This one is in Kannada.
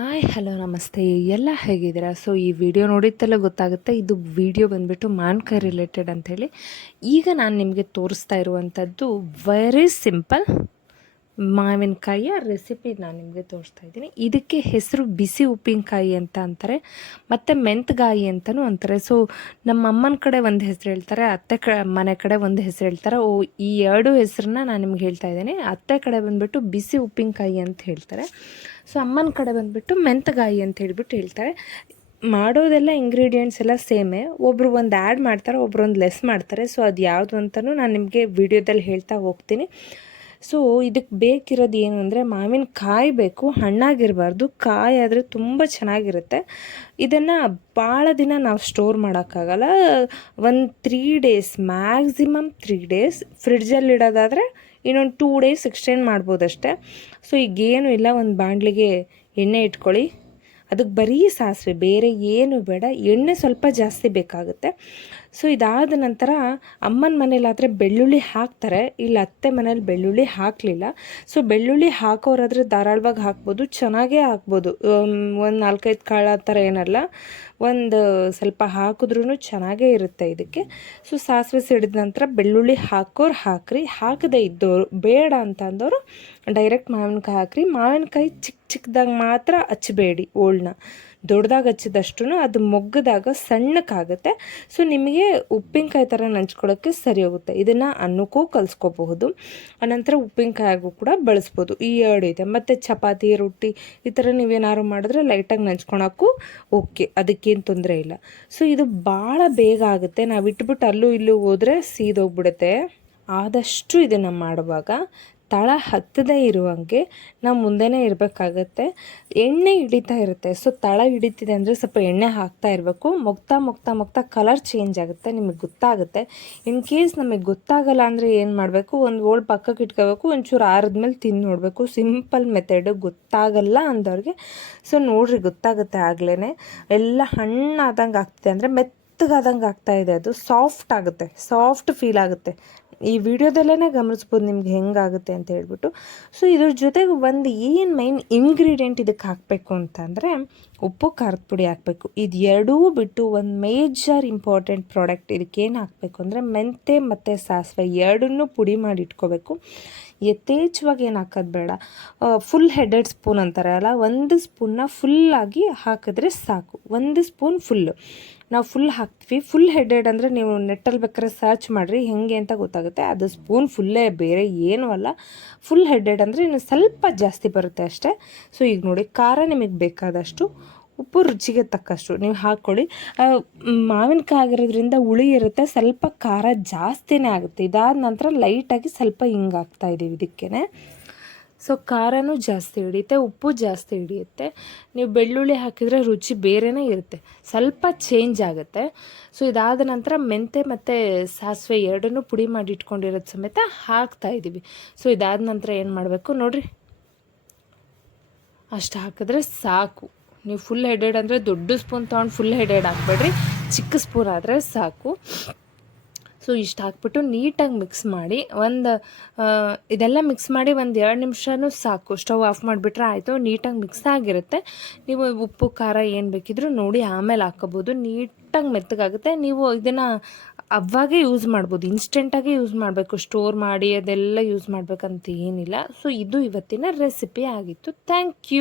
ಹಾಯ್, ಹಲೋ, ನಮಸ್ತೆ. ಎಲ್ಲ ಹೇಗಿದ್ದೀರಾ? ಸೊ ಈ ವಿಡಿಯೋ ನೋಡಿದ್ದೆಲ್ಲ ಗೊತ್ತಾಗುತ್ತೆ. ಇದು ವಿಡಿಯೋ ಬಂದುಬಿಟ್ಟು ಮಾನ್ಕಾಯಿ ರಿಲೇಟೆಡ್ ಅಂಥೇಳಿ. ಈಗ ನಾನು ನಿಮಗೆ ತೋರಿಸ್ತಾ ಇರುವಂಥದ್ದು ವೆರಿ ಸಿಂಪಲ್ ಮಾವಿನಕಾಯಿಯ ರೆಸಿಪಿ ನಾನು ನಿಮಗೆ ತೋರಿಸ್ತಾ ಇದ್ದೀನಿ. ಇದಕ್ಕೆ ಹೆಸರು ಬಿಸಿ ಉಪ್ಪಿನಕಾಯಿ ಅಂತ ಅಂತಾರೆ, ಮತ್ತು ಮೆಂತ್ಗಾಯಿ ಅಂತಲೂ ಅಂತಾರೆ. ಸೊ ನಮ್ಮ ಅಮ್ಮನ ಕಡೆ ಒಂದು ಹೆಸರು ಹೇಳ್ತಾರೆ, ಅತ್ತೆ ಕ, ಮನೆ ಕಡೆ ಒಂದು ಹೆಸರು ಹೇಳ್ತಾರೆ. ಓ, ಈ ಎರಡು ಹೆಸರನ್ನ ನಾನು ನಿಮ್ಗೆ ಹೇಳ್ತಾ ಇದ್ದೀನಿ. ಅತ್ತೆ ಕಡೆ ಬಂದುಬಿಟ್ಟು ಬಿಸಿ ಉಪ್ಪಿನಕಾಯಿ ಅಂತ ಹೇಳ್ತಾರೆ. ಸೊ ಅಮ್ಮನ ಕಡೆ ಬಂದುಬಿಟ್ಟು ಮೆಂತ್ಗಾಯಿ ಅಂತ ಹೇಳಿಬಿಟ್ಟು ಹೇಳ್ತಾರೆ. ಮಾಡೋದೆಲ್ಲ ಇಂಗ್ರೀಡಿಯೆಂಟ್ಸ್ ಎಲ್ಲ ಸೇಮೇ. ಒಬ್ಬರು ಒಂದು ಆ್ಯಡ್ ಮಾಡ್ತಾರೆ, ಒಬ್ರು ಒಂದು ಲೆಸ್ ಮಾಡ್ತಾರೆ. ಸೊ ಅದು ಯಾವುದು ಅಂತಲೂ ನಾನು ನಿಮಗೆ ವಿಡಿಯೋದಲ್ಲಿ ಹೇಳ್ತಾ ಹೋಗ್ತೀನಿ. ಸೊ ಇದಕ್ಕೆ ಬೇಕಿರೋದು ಏನು ಅಂದರೆ ಮಾವಿನಕಾಯಿ ಬೇಕು, ಹಣ್ಣಾಗಿರಬಾರ್ದು, ಕಾಯಿ ಆದರೆ ತುಂಬ ಚೆನ್ನಾಗಿರುತ್ತೆ. ಇದನ್ನು ಭಾಳ ದಿನ ನಾವು ಸ್ಟೋರ್ ಮಾಡೋಕ್ಕಾಗಲ್ಲ. ಒಂದು three days maximum three days ಫ್ರಿಡ್ಜಲ್ಲಿ ಇಡೋದಾದರೆ ಇನ್ನೊಂದು ಟೂ ಡೇಸ್ ಎಕ್ಸ್ಟೆಂಡ್ ಮಾಡ್ಬೋದಷ್ಟೆ. ಸೊ ಈಗೇನು ಇಲ್ಲ, ಒಂದು ಬಾಂಡ್ಲಿಗೆ ಎಣ್ಣೆ ಇಟ್ಕೊಳ್ಳಿ. ಅದಕ್ಕೆ ಬರೀ ಸಾಸಿವೆ, ಬೇರೆ ಏನು ಬೇಡ. ಎಣ್ಣೆ ಸ್ವಲ್ಪ ಜಾಸ್ತಿ ಬೇಕಾಗುತ್ತೆ. ಸೊ ಇದಾದ ನಂತರ ಅಮ್ಮನ ಮನೇಲಾದರೆ ಬೆಳ್ಳುಳ್ಳಿ ಹಾಕ್ತಾರೆ. ಇಲ್ಲಿ, ಅತ್ತೆ ಮನೇಲಿ ಬೆಳ್ಳುಳ್ಳಿ ಹಾಕಲಿಲ್ಲ. ಸೊ ಬೆಳ್ಳುಳ್ಳಿ ಹಾಕೋರಾದರೆ ಧಾರಾಳವಾಗಿ ಹಾಕ್ಬೋದು, ಚೆನ್ನಾಗೇ ಹಾಕ್ಬೋದು. ಒಂದು ನಾಲ್ಕೈದು ಕಾಳು ಆ ಥರ ಏನಲ್ಲ, ಒಂದು ಸ್ವಲ್ಪ ಹಾಕಿದ್ರೂ ಚೆನ್ನಾಗೇ ಇರುತ್ತೆ ಇದಕ್ಕೆ. ಸೊ ಸಾಸಿವೆ ಸಿಡಿದ ನಂತರ ಬೆಳ್ಳುಳ್ಳಿ ಹಾಕೋರು ಹಾಕ್ರಿ. ಹಾಕದೇ ಇದ್ದವರು ಬೇಡ ಅಂತ ಅಂದವರು ಡೈರೆಕ್ಟ್ ಮಾವಿನಕಾಯಿ ಹಾಕ್ರಿ. ಮಾವಿನಕಾಯಿ ಚಿಕ್ಕ ಚಿಕ್ಕದಾಗ ಮಾತ್ರ ಹಚ್ಚಬೇಡಿ ಓಳ್ನ ದೊಡ್ಡದಾಗಿ ಹಚ್ಚಿದಷ್ಟು ಅದು ಮೊಗ್ಗದಾಗ ಸಣ್ಣಕ್ಕಾಗುತ್ತೆ. ಸೊ ನಿಮಗೆ ಉಪ್ಪಿನಕಾಯಿ ಥರ ನಂಚ್ಕೊಳ್ಳೋಕ್ಕೆ ಸರಿ ಹೋಗುತ್ತೆ. ಇದನ್ನು ಅನ್ನಕ್ಕೂ ಕಲಿಸ್ಕೋಬಹುದು. ಆನಂತರ ಉಪ್ಪಿನಕಾಯಿಗೂ ಕೂಡ ಬಳಸ್ಬೋದು. ಈ ಎರಡು ಇದೆ. ಮತ್ತು ಚಪಾತಿ, ರೊಟ್ಟಿ ಈ ಥರ ನೀವೇನಾದ್ರು ಮಾಡಿದ್ರೆ ಲೈಟಾಗಿ ನಂಚ್ಕೊಳಕ್ಕೂ ಓಕೆ ಅದಕ್ಕೇನು ತೊಂದರೆ ಇಲ್ಲ. ಸೊ ಇದು ಭಾಳ ಬೇಗ ಆಗುತ್ತೆ. ನಾವು ಇಟ್ಬಿಟ್ಟು ಅಲ್ಲೂ ಇಲ್ಲೂ ಹೋದರೆ ಸೀದೋಗ್ಬಿಡುತ್ತೆ. ಆದಷ್ಟು ಇದನ್ನು ಮಾಡುವಾಗ ತಳ ಹತ್ತದೇ ಇರುವಂಗೆ ನಾವು ಮುಂದೆನೇ ಇರಬೇಕಾಗತ್ತೆ. ಎಣ್ಣೆ ಹಿಡಿತಾ ಇರುತ್ತೆ. ಸೊ ತಳ ಹಿಡಿತಿದೆ ಅಂದರೆ ಸ್ವಲ್ಪ ಎಣ್ಣೆ ಹಾಕ್ತಾ ಇರಬೇಕು. ಮುಗ್ತಾ ಮುಗ್ತಾ ಮುಗ್ತಾ ಕಲರ್ ಚೇಂಜ್ ಆಗುತ್ತೆ. ನಿಮಗೆ ಗೊತ್ತಾಗುತ್ತೆ. ಇನ್ ಕೇಸ್ ನಮಗೆ ಗೊತ್ತಾಗಲ್ಲ ಅಂದರೆ ಏನು ಮಾಡಬೇಕು? ಒಂದು ಓಲ್ಡ್ ಪಕ್ಕಕ್ಕೆ ಇಟ್ಕೋಬೇಕು. ಒಂಚೂರು ಆರಿದ್ಮೇಲೆ ತಿಂದು ನೋಡಬೇಕು. ಸಿಂಪಲ್ ಮೆಥಡ್ ಗೊತ್ತಾಗಲ್ಲ ಅಂದವ್ರಿಗೆ. ಸೊ ನೋಡ್ರಿ ಗೊತ್ತಾಗುತ್ತೆ ಆಗ್ಲೇ ಎಲ್ಲ ಹಣ್ಣಾದಂಗೆ ಆಗ್ತಿದೆ ಅಂದರೆ ಮೆತ್ತಗಾದಂಗೆ ಆಗ್ತಾ ಇದೆ ಅದು. ಸಾಫ್ಟ್ ಆಗುತ್ತೆ. ಸಾಫ್ಟ್ ಫೀಲ್ ಆಗುತ್ತೆ. ಈ ವಿಡಿಯೋದಲ್ಲೇ ಗಮನಿಸ್ಬೋದು ನಿಮ್ಗೆ ಹೆಂಗಾಗುತ್ತೆ ಅಂತ ಹೇಳ್ಬಿಟ್ಟು. ಸೊ ಇದ್ರ ಜೊತೆಗೆ ಒಂದು ಏನು ಮೈನ್ ಇಂಗ್ರೀಡಿಯೆಂಟ್ ಇದಕ್ಕೆ ಹಾಕಬೇಕು ಅಂತಂದರೆ ಉಪ್ಪು, ಖಾರದ ಪುಡಿ ಹಾಕಬೇಕು. ಇದು ಎರಡೂ ಬಿಟ್ಟು ಒಂದು ಮೇಜರ್ ಇಂಪಾರ್ಟೆಂಟ್ ಪ್ರಾಡಕ್ಟ್ ಇದಕ್ಕೇನು ಹಾಕಬೇಕು ಅಂದರೆ ಮೆಂತೆ ಮತ್ತು ಸಾಸಿವೆ ಎರಡನ್ನೂ ಪುಡಿ ಮಾಡಿ ಇಟ್ಕೋಬೇಕು. ಯಥೇಚ್ಛವಾಗಿ ಏನು ಹಾಕೋದು ಬೇಡ. ಫುಲ್ ಹೆಡೆಡ್ ಸ್ಪೂನ್ ಅಂತಾರೆ ಅಲ್ಲ, ಒಂದು ಸ್ಪೂನ್ನ ಫುಲ್ಲಾಗಿ ಹಾಕಿದ್ರೆ ಸಾಕು. ಒಂದು ಸ್ಪೂನ್ ಫುಲ್ಲು ನಾವು ಫುಲ್ ಹಾಕ್ತೀವಿ. ಫುಲ್ ಹೆಡೆಡ್ ಅಂದರೆ ನೀವು ನೆಟ್ಟಲ್ಲಿ ಬೇಕಾದ್ರೆ ಸರ್ಚ್ ಮಾಡಿರಿ, ಹೇಗೆ ಅಂತ ಗೊತ್ತಾಗುತ್ತೆ. ಅದು ಸ್ಪೂನ್ ಫುಲ್ಲೇ ಬೇರೆ ಏನೂ ಅಲ್ಲ. ಫುಲ್ ಹೆಡೆಡ್ ಅಂದರೆ ಇನ್ನು ಸ್ವಲ್ಪ ಜಾಸ್ತಿ ಬರುತ್ತೆ ಅಷ್ಟೇ. ಸೊ ಈಗ ನೋಡಿ, ಖಾರ ನಿಮಗೆ ಬೇಕಾದಷ್ಟು, ಉಪ್ಪು ರುಚಿಗೆ ತಕ್ಕಷ್ಟು ನೀವು ಹಾಕ್ಕೊಳ್ಳಿ. ಮಾವಿನಕಾಯಿ ಆಗಿರೋದ್ರಿಂದ ಹುಳಿ ಇರುತ್ತೆ, ಸ್ವಲ್ಪ ಖಾರ ಜಾಸ್ತಿನೇ ಆಗುತ್ತೆ. ಇದಾದ ನಂತರ ಲೈಟಾಗಿ ಸ್ವಲ್ಪ ಹಿಂಗೆ ಹಾಕ್ತಾಯಿದ್ದೀವಿ ಇದಕ್ಕೇ ಸೊ ಖಾರನೂ ಜಾಸ್ತಿ ಹಿಡಿಯುತ್ತೆ, ಉಪ್ಪು ಜಾಸ್ತಿ ಹಿಡಿಯುತ್ತೆ. ನೀವು ಬೆಳ್ಳುಳ್ಳಿ ಹಾಕಿದರೆ ರುಚಿ ಬೇರೆಯೇ ಇರುತ್ತೆ. ಸ್ವಲ್ಪ ಚೇಂಜ್ ಆಗುತ್ತೆ. ಸೊ ಇದಾದ ನಂತರ ಮೆಂತೆ ಮತ್ತು ಸಾಸಿವೆ ಎರಡನ್ನೂ ಪುಡಿ ಮಾಡಿ ಇಟ್ಕೊಂಡಿರೋದು ಸಮೇತ ಹಾಕ್ತಾ ಇದ್ದೀವಿ. ಸೊ ಇದಾದ ನಂತರ ಏನು ಮಾಡಬೇಕು ನೋಡಿರಿ? ಅಷ್ಟು ಹಾಕಿದ್ರೆ ಸಾಕು. ನೀವು ಫುಲ್ ಹೆಡೆಡ್ ಅಂದರೆ ದೊಡ್ಡ ಸ್ಪೂನ್ ತೊಗೊಂಡು ಫುಲ್ ಹೆಡೆಡ್ ಹಾಕ್ಬೇಡ್ರಿ. ಚಿಕ್ಕ ಸ್ಪೂನ್ ಆದರೆ ಸಾಕು. ಸೊ ಇಷ್ಟು ಹಾಕ್ಬಿಟ್ಟು ನೀಟಾಗಿ ಮಿಕ್ಸ್ ಮಾಡಿ ಒಂದು ಇದೆಲ್ಲ ಮಿಕ್ಸ್ ಮಾಡಿ ಒಂದು ಎರಡು ನಿಮಿಷನೂ ಸಾಕು. ಸ್ಟವ್ ಆಫ್ ಮಾಡಿಬಿಟ್ರೆ ಆಯಿತು, ನೀಟಾಗಿ ಮಿಕ್ಸ್ ಆಗಿರುತ್ತೆ. ನೀವು ಉಪ್ಪು, ಖಾರ ಏನು ಬೇಕಿದ್ರೂ ನೋಡಿ ಆಮೇಲೆ ಹಾಕೋಬೋದು. ನೀಟಾಗಿ ಮೆತ್ತಗಾಗುತ್ತೆ. ನೀವು ಇದನ್ನು ಅವಾಗೇ ಯೂಸ್ ಮಾಡ್ಬೋದು. ಇನ್ಸ್ಟೆಂಟಾಗಿ ಯೂಸ್ ಮಾಡಬೇಕು. ಸ್ಟೋರ್ ಮಾಡಿ ಅದೆಲ್ಲ ಯೂಸ್ ಮಾಡಬೇಕಂತ ಏನಿಲ್ಲ. ಸೊ ಇದು ಇವತ್ತಿನ ರೆಸಿಪಿ ಆಗಿತ್ತು. Thank you